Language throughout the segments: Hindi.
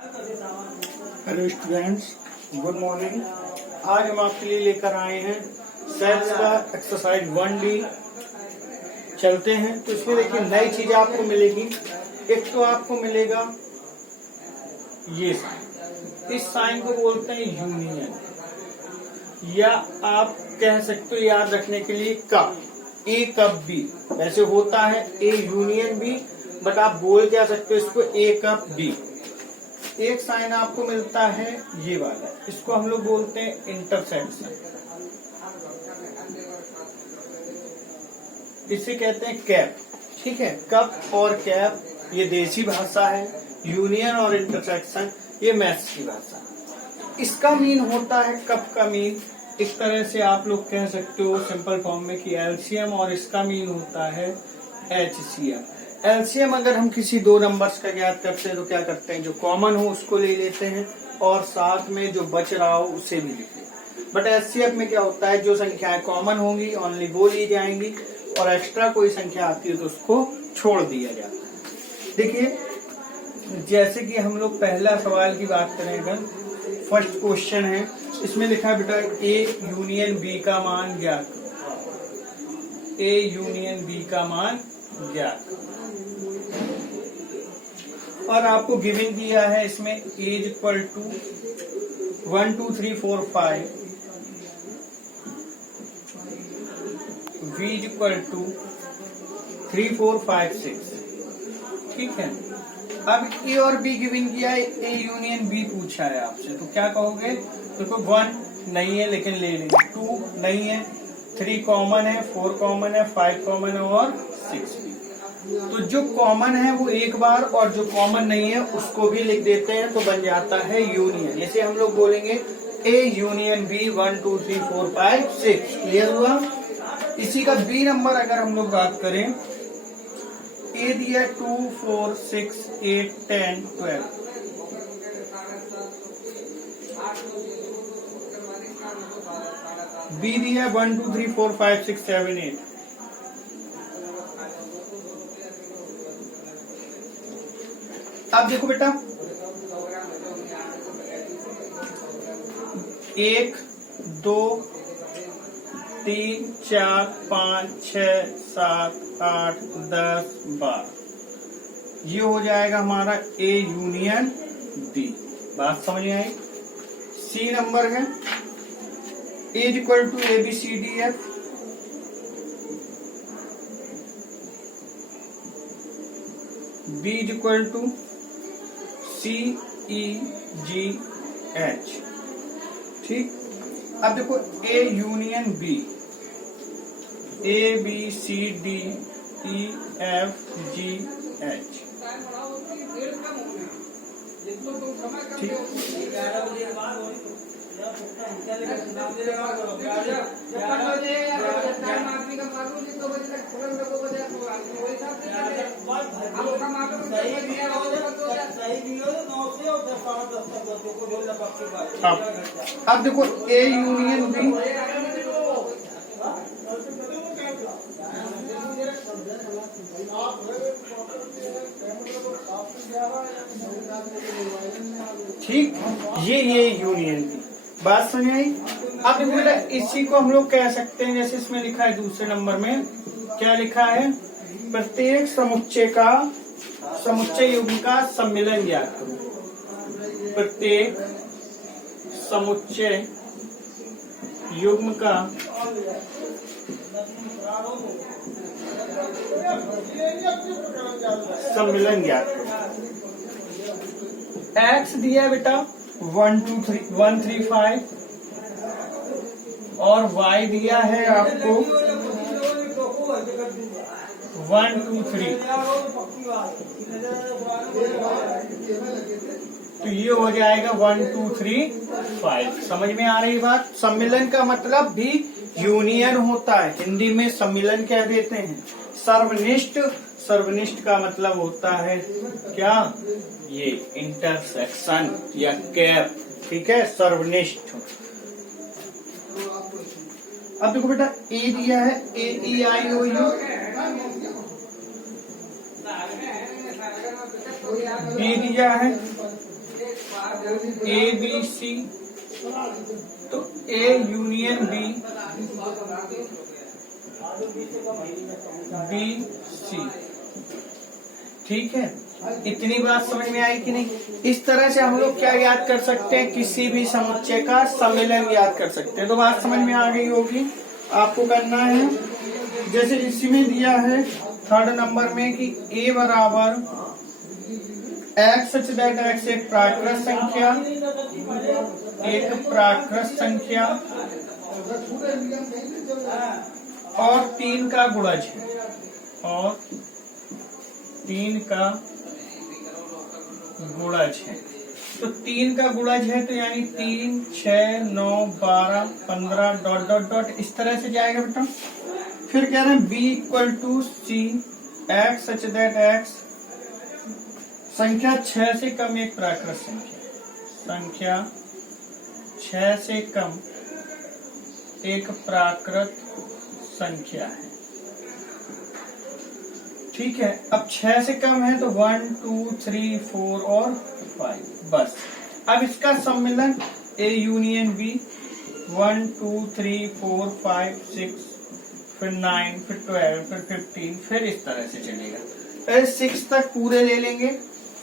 Hello students, good morning. आज हम आपके लिए लेकर आए हैं सेट्स का एक्सरसाइज 1D। चलते हैं तो इसमें देखिए नई चीज आपको मिलेगी। एक तो आपको मिलेगा ये साइन, इस साइन को बोलते हैं यूनियन, या आप कह सकते हो याद रखने के लिए कप, ए कप बी। वैसे होता है ए यूनियन बी, बट आप बोल क्या सकते हो इसको ए कप बी। एक साइन आपको मिलता है ये वाला, इसको हम लोग बोलते हैं इंटरसेक्शन, इसे कहते हैं कैप। ठीक है, कप और कैप ये देसी भाषा है, यूनियन और इंटरसेक्शन ये मैथ्स की भाषा। इसका मीन होता है, कप का मीन इस तरह से आप लोग कह सकते हो सिंपल फॉर्म में कि एलसीएम, और इसका मीन होता है एचसीएम। एलसीएम अगर हम किसी दो नंबर्स का ज्ञात करते हैं तो क्या करते हैं, जो कॉमन हो उसको ले लेते हैं और साथ में जो बच रहा हो उसे भी लिखते हैं। बट एचसीएफ में क्या होता है, जो संख्याएं कॉमन होंगी ओनली वो ली जाएंगी, और एक्स्ट्रा कोई संख्या आती है तो उसको छोड़ दिया जाता है। देखिए जैसे कि हम लोग पहला सवाल की बात करें, अगर फर्स्ट क्वेश्चन है, इसमें लिखा है बेटा ए यूनियन बी का मान ज्ञात करो। ए यूनियन बी का मान ज्ञात करो, और आपको गिवन किया है इसमें A equal to 1 2 3 4 5, v equal to 3 4 5 6। ठीक है, अब ए और बी गिवन किया है, ए यूनियन बी पूछा है आपसे, तो क्या कहोगे? देखो 1 नहीं है लेकिन ले लेंगे, 2 नहीं है, 3 कॉमन है, 4 कॉमन है, 5 कॉमन है और 6 भी। तो जो कॉमन है वो एक बार, और जो कॉमन नहीं है उसको भी लिख देते हैं, तो बन जाता है यूनियन। जैसे हम लोग बोलेंगे ए यूनियन बी 1 2 3 4 5 6। क्लियर हुआ? इसी का बी नंबर अगर हम लोग बात करें, ए दिया 2 4 6 8 10 12, बी दिया 1 2 3 4 5 6 7 8। अब देखो बेटा, 1 2 3 4 5 6 7 8 10 12, ये हो जाएगा हमारा ए यूनियन बी। बात समझ में आई? सी नंबर है A equal to A B C D F, B equal to C E G H. ठीक, अब देखो A union B, A B C D E F G H. ठीक, अब देखो ए यूनियन बी, ठीक, ये यूनियन बी। बात समझ आई? अब देखो बेटा, इसी को हम लोग कह सकते हैं, जैसे इसमें लिखा है दूसरे नंबर में, क्या लिखा है, प्रत्येक समुच्चय युग्म का सम्मिलन ज्ञात करो। प्रत्येक समुच्चय युग्म का सम्मिलन ज्ञात करो। एक्स दिया है बेटा 1 2 3 1 3 5, और वाई दिया है आपको 1 2 3। तो ये हो जाएगा 1 2 3 5। समझ में आ रही बात? सम्मिलन का मतलब भी यूनियन होता है। हिंदी में सम्मिलन कह देते हैं। सर्वनिष्ठ, सर्वनिष्ठ का मतलब होता है क्या, ये इंटरसेक्शन या कैप। ठीक है, सर्वनिष्ठ। अब देखो बेटा, ए दिया है ए ई आई ओ यू, बी दिया है ए बी सी, तो A union B, B C. ठीक है, इतनी बात समझ में आई कि नहीं? इस तरह से हम लोग क्या याद कर सकते हैं, किसी भी समुच्चय का सम्मिलन याद कर सकते हैं। तो बात समझ में आ गई होगी। आपको करना है जैसे इसमें दिया है थर्ड नंबर में कि a बराबर x सच दैट x एक प्राकृत संख्या, एक प्राकृत संख्या और 3 का गुणज है, और 3 का गुणज है। तो 3 का गुणज है तो यानी 3, 6, 9, 12, 15 डॉट डॉट डॉट इस तरह से जाएगा बेटा। फिर कह रहे हैं b equal to C x such that x संख्या 6 से कम एक प्राकृत संख्या, संख्या 6 से कम एक प्राकृत संख्या है। ठीक है, अब 6 से कम है तो 1, 2, 3, 4 और 5 बस। अब इसका सम्मिलन A यूनियन B 1, 2, 3, 4, 5, 6 फिर 9 फिर 12 फिर 15 फिर इस तरह से चलेगा। पहले 6 तक पूरे ले लेंगे,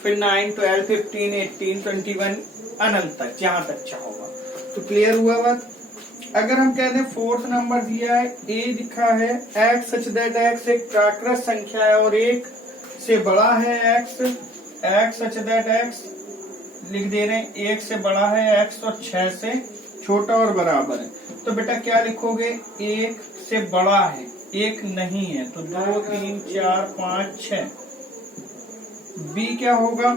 फिर 9, 12, 15, 18, 21 अनंत तक जहां तक चाहोगा। तो क्लियर हुआ बात। अगर हम कहते हैं फोर्थ नंबर दिया है, a लिखा है x सच दैट x एक प्राकृत संख्या है और 1 से बड़ा है x, x such that x लिख दे रहे हैं 1 से बड़ा है x और 6 से छोटा और बराबर है। तो बेटा क्या लिखोगे, 1 से बड़ा है 1 नहीं है तो 2, 3, 4, 5, 6। b क्या होगा,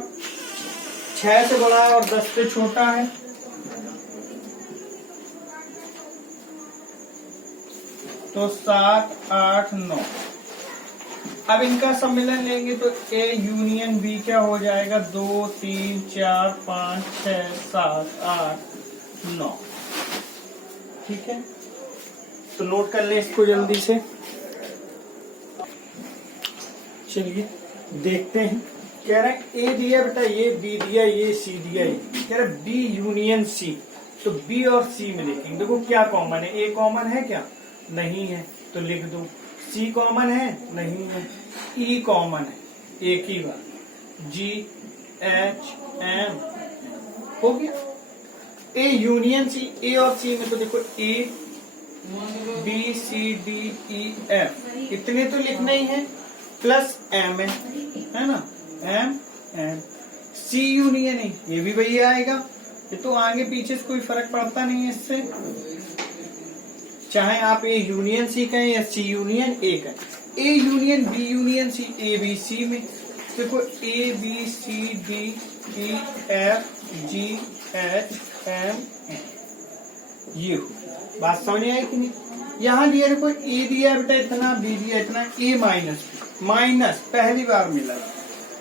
6 से बड़ा है और 10 से छोटा है, तो 7, 8, 9। अब इनका सम्मिलन लेंगे तो A यूनियन B क्या हो जाएगा, 2, 3, 4, 5, 6, 7, 8, 9। ठीक है, तो नोट कर ले इसको जल्दी से। चलिए देखते हैं। कह रहा है A दिया बेटा, ये B दिया, ये C दिया, ये कह रहा है B यूनियन C। तो B और C में देखेंगे, देखो क्या कॉमन है, A कॉमन है क्या, नहीं है तो लिख दो। C कॉमन है, नहीं है। E कॉमन है, एक ही बार, G H M हो गया। A यूनियन C, A और C में तो देखो A B C D E F इतने तो लिखना ही है, प्लस M है ना, M N। C यूनियन है, ये भी वही आएगा। ये तो आगे पीछे से कोई फर्क पड़ता नहीं है इससे, चाहे आप A यूनियन C कहें या C यूनियन A कहें। A union B union C, A B C में देखो A B C D E F G H M N, ये हो। बात समझ आई कि नहीं? यहाँ दिया देखो A दिया बेटा इतना, B दिया इतना, A माइनस माइनस पहली बार मिला।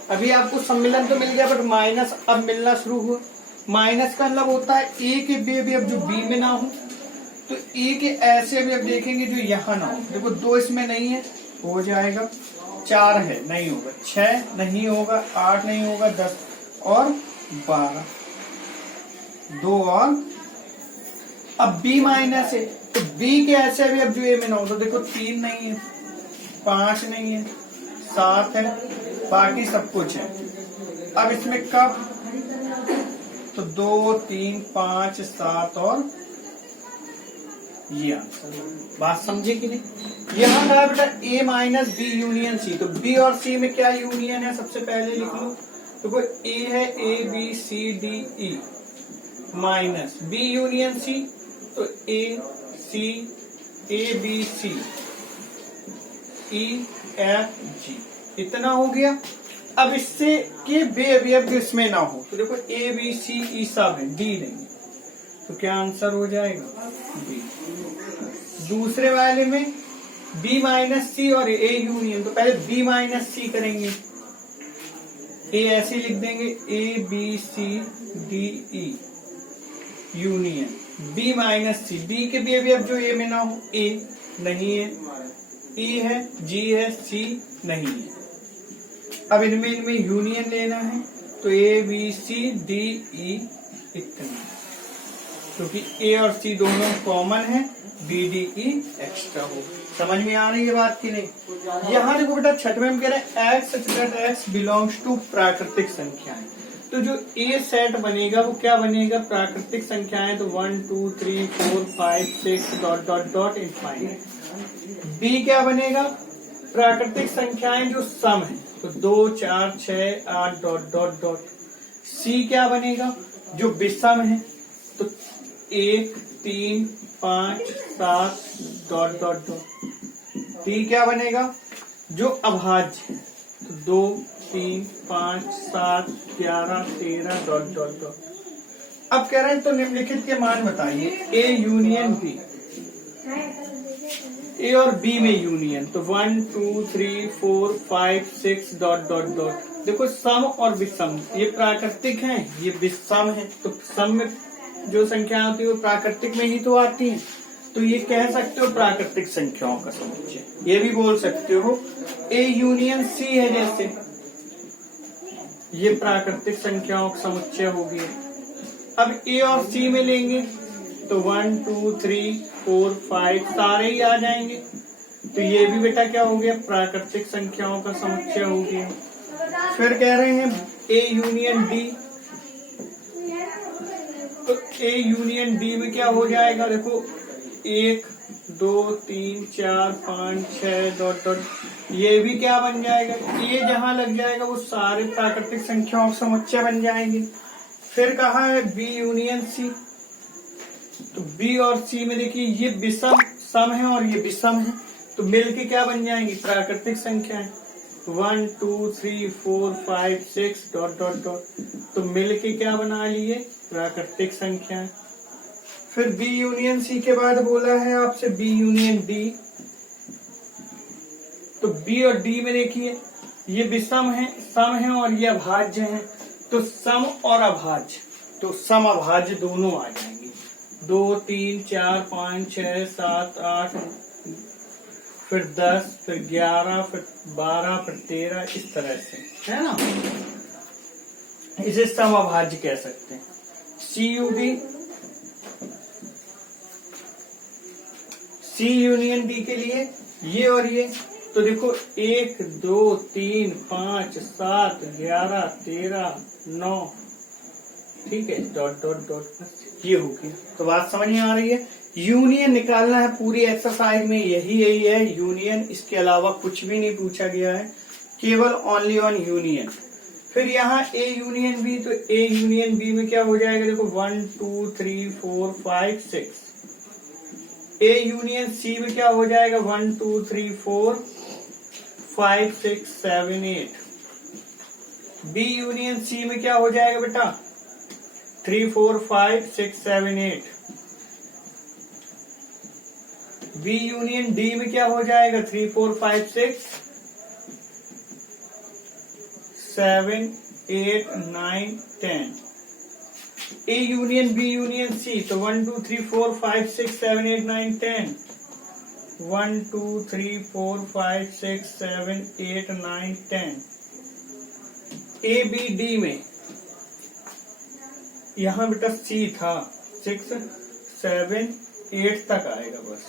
अभी आपको सम्मिलन तो मिल गया बट माइनस अब मिलना शुरू हुआ। माइनस का मतलब होता है A के भी अब जो B में ना हो, तो A के ऐसे भी अब देखेंगे जो यहाँ ना हो। देखो 2 इसमें नहीं है, हो जाएगा। 4 है, नहीं होगा। 6 नहीं होगा, 8 नहीं होगा, 10 और 12, 2 और अब B माइनस है तो B के ऐसे भी अब जो A में ना हो, तो देखो 3 नहीं है, 5 नहीं है, 7 है, बाकी सब कुछ है। अब इसमें कब, तो 2, 3, 5, 7 और ये आंसर। बात समझे कि नहीं? यहाँ था बेटा A minus B union C, तो B और C में क्या यूनियन है सबसे पहले लिख लो। तो कोई A है, A B C D E minus B union C, तो A C A B C E F G इतना हो गया। अब इससे के बे अवयव इसमें ना हो, तो देखो A B C E सब है, D नहीं, तो क्या आंसर हो जाएगा, B। दूसरे वाले में B माइनस C और A यूनियन, तो पहले B माइनस C करेंगे, A ऐसे लिख देंगे A B C D E union B minus C, B के भी अभी अब जो A में ना हो, A नहीं है, E है, G है, C नहीं है। अब इनमें यूनियन लेना है, तो A B C D E इतना, क्योंकि ए और सी दोनों कॉमन है, बी डी ई एक्स्ट्रा हो। समझ में आ रही है बात की नहीं? यहाँ देखो बेटा छठवें में कह रहे हैं x such that x belongs to प्राकृतिक संख्याएं। तो जो ए सेट बनेगा वो क्या बनेगा? प्राकृतिक संख्याएं। तो 1 2 3 4 5 6 dot dot dot infinite. B क्या बनेगा? प्राकृतिक संख्याएं जो सम है, तो 2 4 6 8 डॉट डॉट डॉट। सी क्या बनेगा? जो विषम है, तो 1 3 5 7 डॉट डॉट डॉट। डी क्या बनेगा? जो अभाज्य है, तो 2 3 5 7 11 13 डॉट डॉट डॉट। अब कह रहे हैं तो निम्नलिखित के मान बताइए, ए यूनियन बी, ए और बी में यूनियन, तो 1 2 3 4 5 6 डॉट डॉट डॉट। देखो सम और विषम ये प्राकृतिक हैं, ये विषम है, तो सम में जो संख्या होती है वो प्राकृतिक में ही तो आती है। तो ये कह सकते हो प्राकृतिक संख्याओं का समुच्चय, ये भी बोल सकते हो ए यूनियन सी है, जैसे ये प्राकृतिक संख्याओं का समुच्चय हो गया। अब ए और सी में लेंगे तो 1 2 3 4 5 सारे ही आ जाएंगे, तो ये भी बेटा क्या हो गया? प्राकृतिक संख्याओं का समुच्चय हो गया। फिर कह रहे हैं ए यूनियन डी, तो ए यूनियन डी में क्या हो जाएगा? देखो 1 2 3 4 5 6 डॉट डॉट, ये भी क्या बन जाएगा? ये जहां लग जाएगा वो सारे प्राकृतिक संख्याओं का समुच्चय बन जाएंगे। फिर कहा है बी यूनियन सी, तो बी और सी में देखिए ये विषम सम है और ये विषम है, तो मिलके क्या बन जाएंगी? प्राकृतिक संख्याएं। 1 2 3 4 5 6 डॉट डॉट डॉट, तो मिलके क्या बना लिए? प्राकृतिक संख्याएं। फिर बी यूनियन सी के बाद बोला है आपसे बी यूनियन डी, तो बी और डी में देखिए ये विषम है, सम है और ये अभाज्य है, तो सम और अभाज्य, तो सम अभाज्य दोनों आ जाएंगे। 2 3 4 5 6 7 8, फिर 10, फिर 11, फिर 12, फिर 13, इस तरह से, है ना? इसे सम अभाज्य कह सकते हैं। सी यू डी, सी यूनियन डी के लिए ये और ये, तो देखो 1 2 3 5 7 11 13 9, ठीक है, डॉट डॉट डॉट, ये हो गया। तो बात समझ में आ रही है? यूनियन निकालना है पूरी एक्सरसाइज में, यही है यूनियन, इसके अलावा कुछ भी नहीं पूछा गया है, केवल ओनली ऑन यूनियन। फिर यहाँ ए यूनियन बी, तो ए यूनियन बी में क्या हो जाएगा? देखो 1 2 3 4 5 6। ए यूनियन सी में क्या हो जाएगा? 1 2 3 4 5 6 7 8। बी यूनियन सी में क्या हो जाएगा बेटा? 3 4 5 6 7 8। बी यूनियन डी में क्या हो जाएगा? 3 4 5 6 7 8 9 10। A union B union C, तो 1 2 3 4 5 6 7 8 9 10। 1 2 3 4 5 6 7 8 9 10। ए बी डी में यहां बेटा सी था, 6 7 8 तक आएगा बस,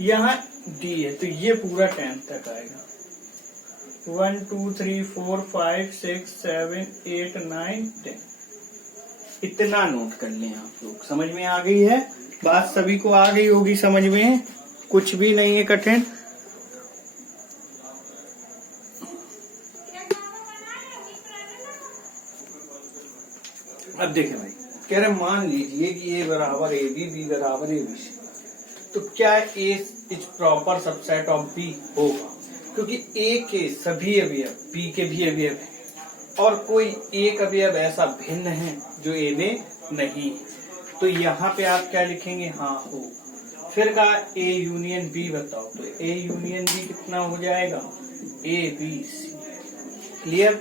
यहाँ डी है तो ये पूरा 10 तक आएगा। 1 2 3 4 5 6 7 8 9 10, इतना नोट कर लें आप लोग। समझ में आ गई है बात? सभी को आ गई होगी समझ में, कुछ भी नहीं है कठिन। अब देखें भाई, कह रहे मान लीजिए कि ए बराबर ए बी बराबर ए बी सी, तो क्या A is proper subset of B होगा? क्योंकि ए के सभी अवयव बी के भी अवयव है और कोई एक अवयव ऐसा भिन्न है जो ए में नहीं, तो यहाँ पे आप क्या लिखेंगे? हाँ हो। फिर कहा ए यूनियन बी बताओ, तो ए यूनियन बी कितना हो जाएगा? A B C. क्लियर?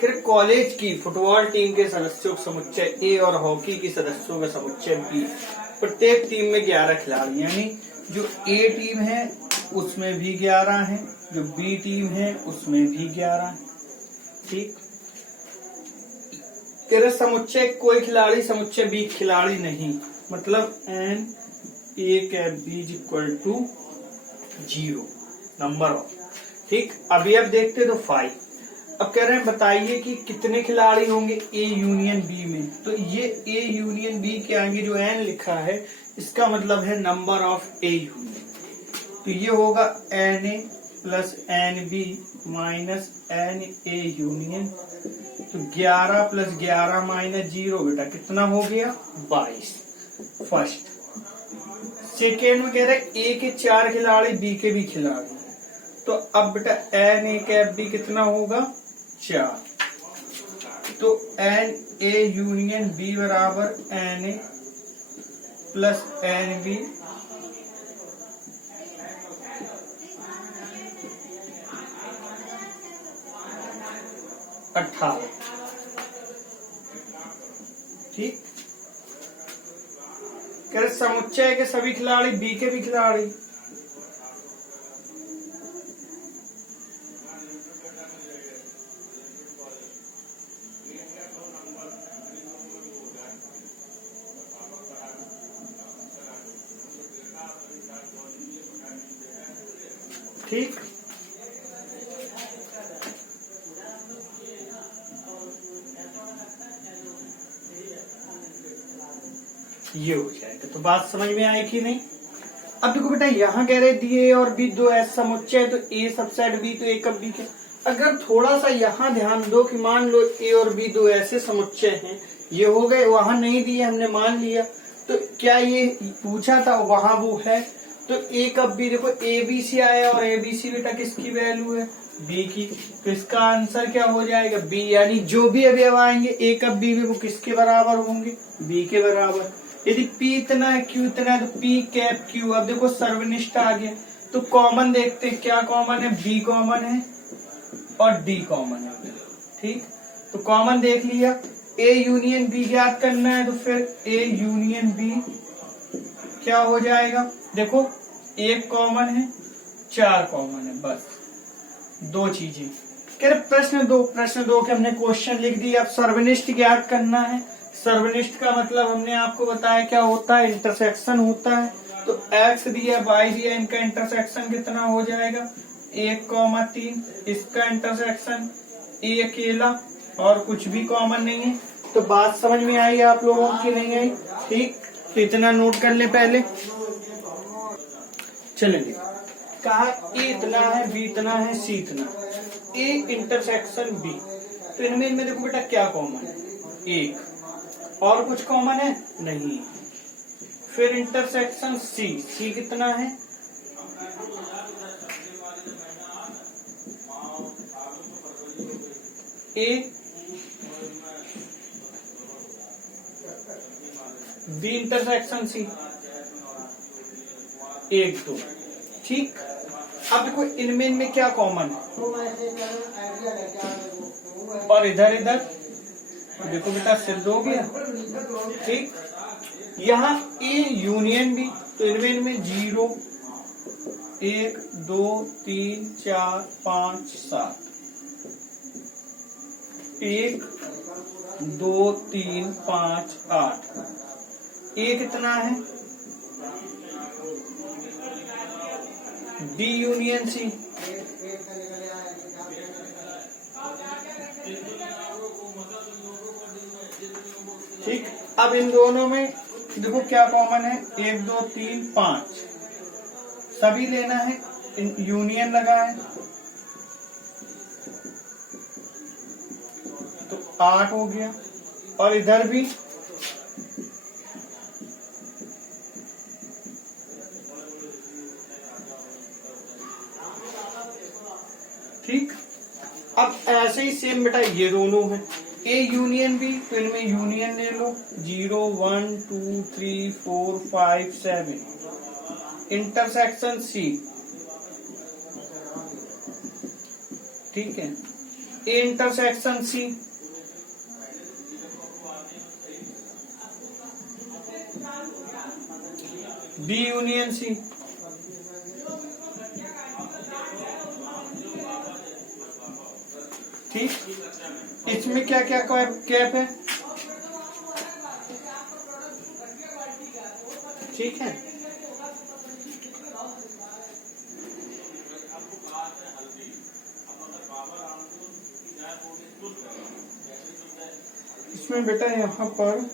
फिर कॉलेज की फुटबॉल टीम के सदस्यों का समुच्चय ए और हॉकी के सदस्यों का समुच्चय बी। प्रत्येक टीम में 11 खिलाड़ी, यानी जो ए टीम है उसमें भी 11 है, जो बी टीम है उसमें भी 11 है, ठीक। तेरे समुच्चय कोई खिलाड़ी समुच्चय बी खिलाड़ी नहीं, मतलब n A cap B is equal to 0 number of. ठीक, अभी अब देखते तो 5। अब कह रहे हैं बताइए कि कितने खिलाड़ी होंगे ए यूनियन बी में। तो ये ए यूनियन बी के आगे जो एन लिखा है इसका मतलब है नंबर ऑफ ए यूनियन। तो ये होगा n A plus n B minus n A union. तो 11 प्लस 11 माइनस 0 बेटा कितना हो गया 22 फर्स्ट। सेकेंड में कह रहे ए के 4 खिलाड़ी बी के भी खिलाड़ी। तो अब बेटा एन ए कैप बी कितना होगा 4। तो एन ए यूनियन बी बराबर n A plus n B अठारह। ठीक, कह रहे समुच्चय के सभी खिलाड़ी बी के भी खिलाड़ी। ठीक, ये हो जाएगा। तो बात समझ में आई कि नहीं। अब देखो बेटा यहाँ कह रहे दिए ए और बी दो ऐसे समुच्चय, तो ए सबसेट बी, तो ए कब बी के। अगर थोड़ा सा यहाँ ध्यान दो कि मान लो ए और बी दो ऐसे समुच्चय हैं, ये हो गए, वहां नहीं दिए हमने मान लिया, तो क्या ये पूछा था वहां वो है। तो ए कब बी, देखो ए बी सी आया और ए बी सी बेटा किसकी वैल्यू है बी की। तो इसका आंसर क्या हो जाएगा बी, यानी जो भी अवयव आएंगे ए कब बी में वो किसके बराबर होंगे बी के बराबर। यदि P इतना है Q इतना है तो P कैप Q। अब देखो सर्वनिष्ठ आ गया, तो कॉमन देखते हैं क्या कॉमन है, B कॉमन है और D कॉमन है। ठीक, तो कॉमन देख लिया। A यूनियन B ज्ञात करना है, तो फिर A यूनियन B क्या हो जाएगा, देखो एक कॉमन है 4 कॉमन है, बस 2 चीजें। कह रहे प्रश्न दो के हमने क्वेश्चन लिख दिया। अब सर्वनिष्ठ ज्ञात करना है। सर्वनिष्ठ का मतलब हमने आपको बताया क्या होता है, इंटरसेक्शन होता है। तो x दिया y दिया, इनका इंटरसेक्शन कितना हो जाएगा 1,3। इसका इंटरसेक्शन a अकेला और कुछ भी कॉमन नहीं है। तो बात समझ में आई आप लोगों की नहीं आई। ठीक, तो इतना नोट कर ले पहले। चलेंगे, कहा a इतना है, b इतना है, c इतना, a इंटरसेक्शन b। तो इनमें देखो बेटा क्या कॉमन है, एक और कुछ कॉमन है नहीं। फिर इंटरसेक्शन C कितना है, A B इंटरसेक्शन C 1 2। ठीक, अब देखो इनमें क्या कॉमन है, और इधर देखो बेटा सिद्ध हो गया। ठीक, यहाँ A यूनियन B, तो इनमें 0 1 2 3 4 5 7, 1 2 3 5 8। A कितना है B यूनियन C। ठीक, अब इन दोनों में देखो क्या कॉमन है, 1 2 3 5 सभी लेना है, यूनियन लगा है तो 8 हो गया। और इधर भी ठीक। अब ऐसे ही सेम बेटा ये दोनों है A यूनियन B, तो इनमें यूनियन ले लो 0 1 2 3 4 5 7। इंटरसेक्शन C, ठीक है, A intersection C। B union C। ठीक, इसमें क्या क्या कैप है, ठीक है। इसमें बेटा यहाँ पर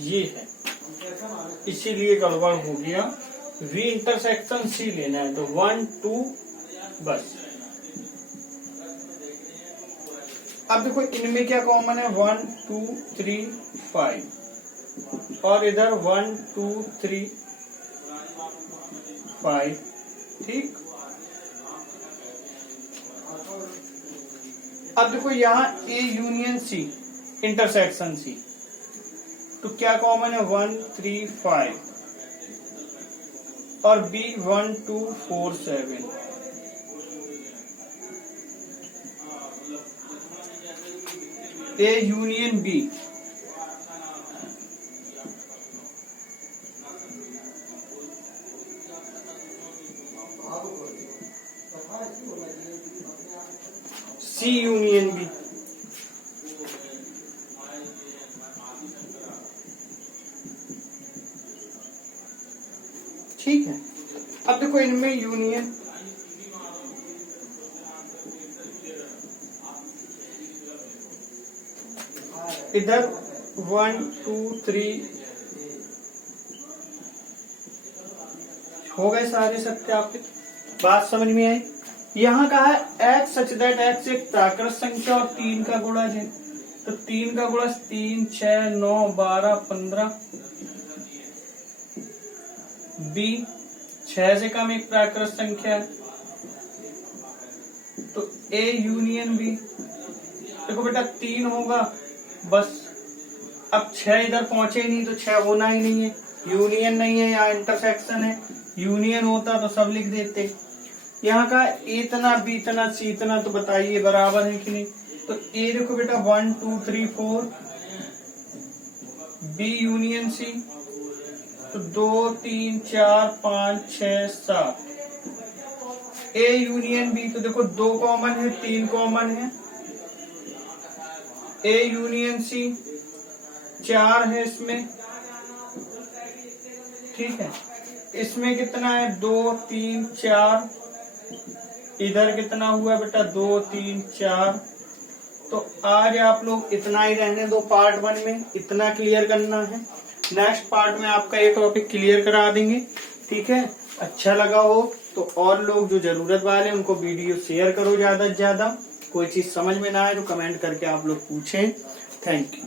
ये है, इसीलिए गड़बड़ हो गया। V इंटरसेक्शन C लेना है तो 1 2 बस। अब देखो इनमें क्या कॉमन है, 1 2 3 5 और इधर 1 2 3 5, ठीक। अब देखो यहाँ A union C intersection C, तो क्या कॉमन है, 1 3 5 और B 1 2 4 7। A union B, C union B, ठीक है। अब देखो इनमें यूनियन इधर 1 2 3 हो गए सारे सत्यापित। बात समझ में आई। यहाँ कहा है x सच दैट x एक प्राकृत संख्या और 3 का गुणज है, तो 3 का गुणज 3 6 9 12 15। b 6 से कम एक प्राकृत संख्या है, तो A यूनियन B। देखो बेटा 3 होगा बस, अब 6 इधर पहुंचे नहीं तो 6 होना ही नहीं है, यूनियन नहीं है, यहाँ इंटरसेक्शन है। यूनियन होता तो सब लिख देते। यहाँ का इतना B इतना C इतना, तो बताइए बराबर है कि नहीं। तो A देखो बेटा 1 2 3 4, B यूनियन C तो 2 3 4 5 6 7। A यूनियन B तो देखो 2 कॉमन है 3 कॉमन है। A यूनियन C 4 है इसमें, ठीक है। इसमें कितना है, 2 3 4, इधर कितना हुआ बेटा 2 3 4। तो आज आप लोग इतना ही रहने दो, पार्ट 1 में इतना क्लियर करना है। नेक्स्ट पार्ट में आपका ये टॉपिक क्लियर करा देंगे, ठीक है। अच्छा लगा हो तो और लोग जो जरूरत वाले उनको वीडियो शेयर करो ज्यादा से ज्यादा। कोई चीज समझ में ना आए तो कमेंट करके आप लोग पूछें। Thank you.